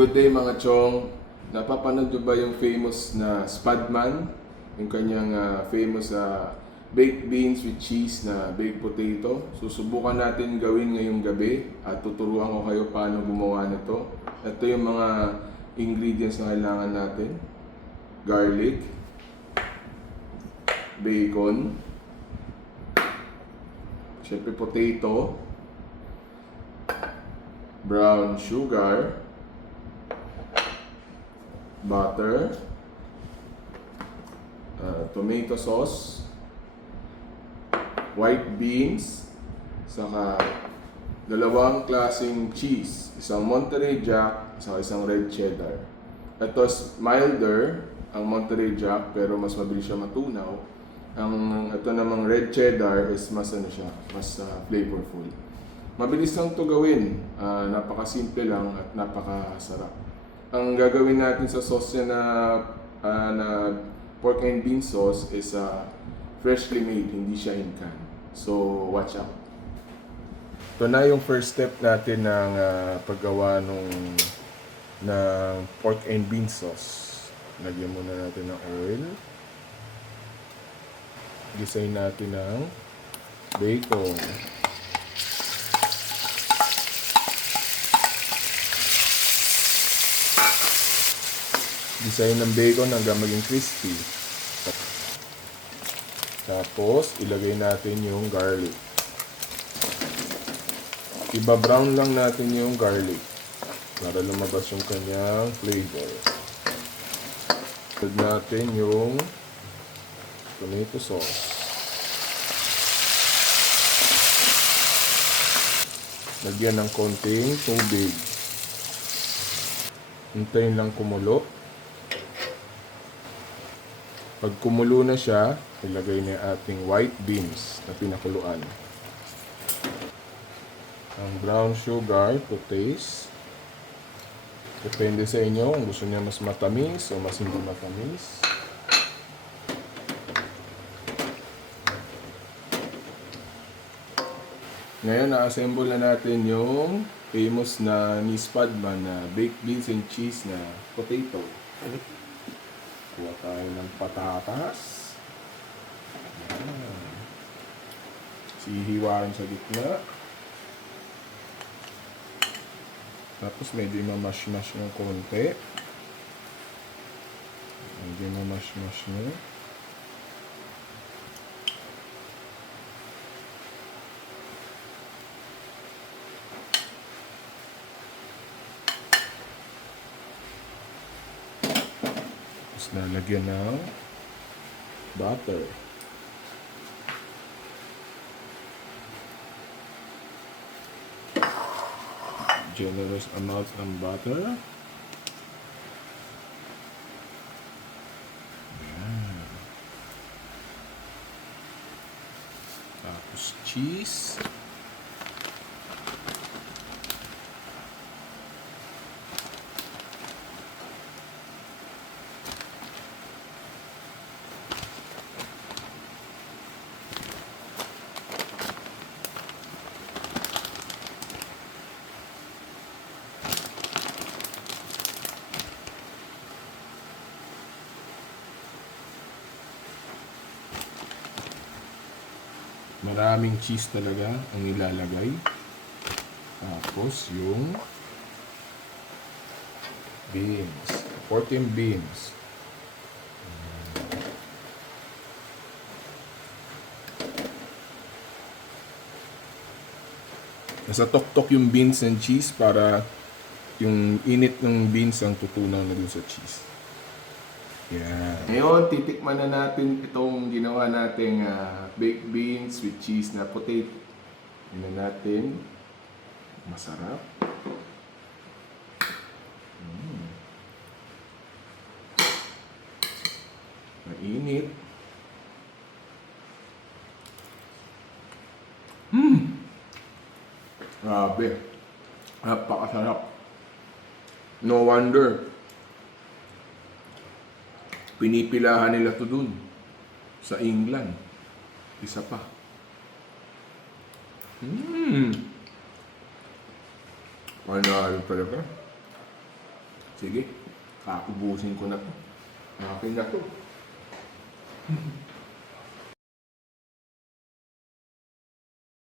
Good day mga chong. Napapanood nyo ba yung famous na Spadman? Yung kanyang famous baked beans with cheese na baked potato. Susubukan natin gawin ngayong gabi at tuturuan ko kayo paano gumawa nito. Ito yung mga ingredients na kailangan natin. Garlic, bacon, syempre potato, brown sugar, butter, tomato sauce, white beans, saka dalawang klaseng cheese, isang Monterey Jack, saka isang red cheddar. Ito milder ang Monterey Jack pero mas mabilis siya matunaw. Ito namang red cheddar is mas mas flavorful. Mabilis lang 'to gawin. Napakasimple lang at napakasarap. Ang gagawin natin sa sauce niya na pork and bean sauce is freshly made, hindi siya in can. So, watch out. Ito na yung first step natin ng paggawa ng pork and bean sauce. Lagyan muna natin ng oil. Design natin ng bacon. Design ng bacon hanggang maging crispy. Tapos, ilagay natin yung garlic. Iba-brown lang natin yung garlic para lumabas yung kanyang flavor. Add natin yung tomato sauce. Lagyan ng konting tubig. Hintayin lang kumulo. Pag kumulo na siya, ilagay na yung ating white beans na pinakuluan. Ang brown sugar to taste. Depende sa inyo kung gusto niya mas matamis o mas hindi matamis. Ngayon, na-assemble na natin yung famous na ni Spadman na baked beans and cheese na potato. Kuha tayo ng patatas. Sihiwain sa gitna. Tapos medyo ma-mash-mash ng konti. Medyo ma-mash-mash nyo. Tapos lalagyan ng butter. Generous amount ng butter. Ayan. Tapos cheese. Maraming cheese talaga ang ilalagay. Tapos yung beans. Pork and beans. Nasa tok-tok yung beans and cheese para yung init ng beans ang tutunaw na dun sa cheese. Yeah. Ngayon, titikman na natin itong ginawa nating baked beans with cheese na potato. Tingnan natin. Masarap. Mainit. Grabe. Napakasarap. No wonder pinipilahan nila to dun sa England. Isa pa. Panalo talaga. Sige, kakubusin ko na to. Akin na to.